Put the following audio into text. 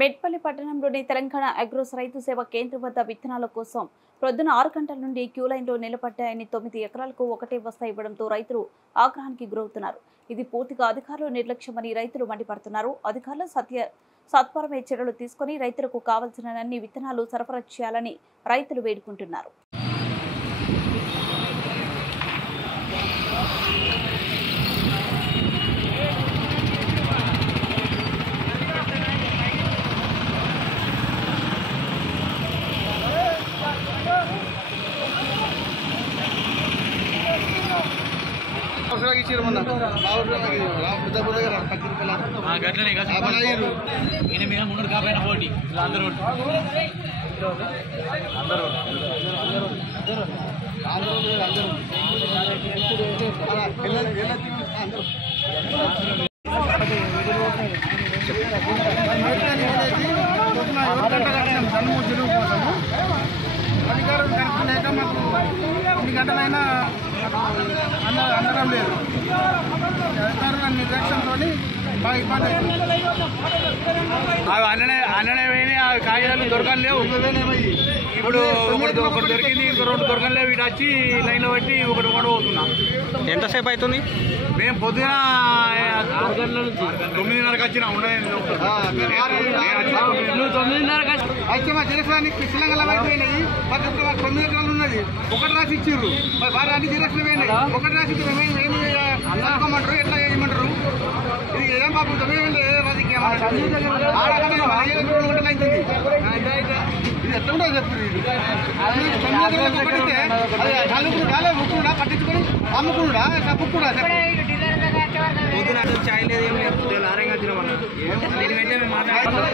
మెట్పల్లి పట్టణంలోని తెలంగాణ అగ్రోస్ రైతు సేవ కేంద్రం వద్ద విత్తనాల కోసం ప్రొద్దున 6 గంటల నుండి క్యూ లైన్లో నిలబడ్డాయని 9 ఎకరాలకు ఒకటే బస్తా ఇవ్వడంతో రైతులు ఆగ్రహానికి గురవుతున్నారు. ఇది పూర్తిగా అధికారులు నిర్లక్ష్యమని రైతులు మండిపడుతున్నారు. అధికారులు సత్వరమే చర్యలు తీసుకుని రైతులకు కావాల్సిన అన్ని విత్తనాలు సరఫరా చేయాలని రైతులు వేడుకుంటున్నారు. అధికారులు కరెక్ట్ లేక మాకు 2 గంటలైనా అందడం లేదు. అధికారుల నిర్లక్ష్యంతో బాగా ఇబ్బంది అవుతుంది. అన్ననే కాగితాలు దొరకలేవు. ఇప్పుడు ఒకటి దొరికింది, 2 దొరకలేవు. ఇటు వచ్చి లైన్లో పెట్టి ఒకటి పోతున్నాం. ఎంతసేపు అవుతుంది? మేము పొద్దున 9:30కి వచ్చినా ఉండదు. నువ్వు 9:30కి అయితే మా జిరక్స్లానికి పిచ్చిలంగల అయిపోయినాయి. మాకు 9 ఎకరాలు ఉన్నది. ఒకటి రాసి ఇచ్చిర్రు. మరి బాగా అన్ని జిరక్స్లు పోయినాయి. ఒకటి రాసి ఏమి అనుకోమంటారు, ఎట్లా చేయమంటారు? ఇది ఏం బాబు తొమ్మిది రాజకీయం అవుతుంది. ఇది ఎట్లా ఉండదు చెప్పు. 9 ఎకరాలకు ఒకటితే గాలే ముక్కుడా పట్టించుకొని అమ్ముకుడా బుక్కుడా పొద్దున చాయ్ లేదు, ఏం లేదు. ఆరంగా తినమన్నా దీని వెంటనే మాట్లాడుతున్నాం.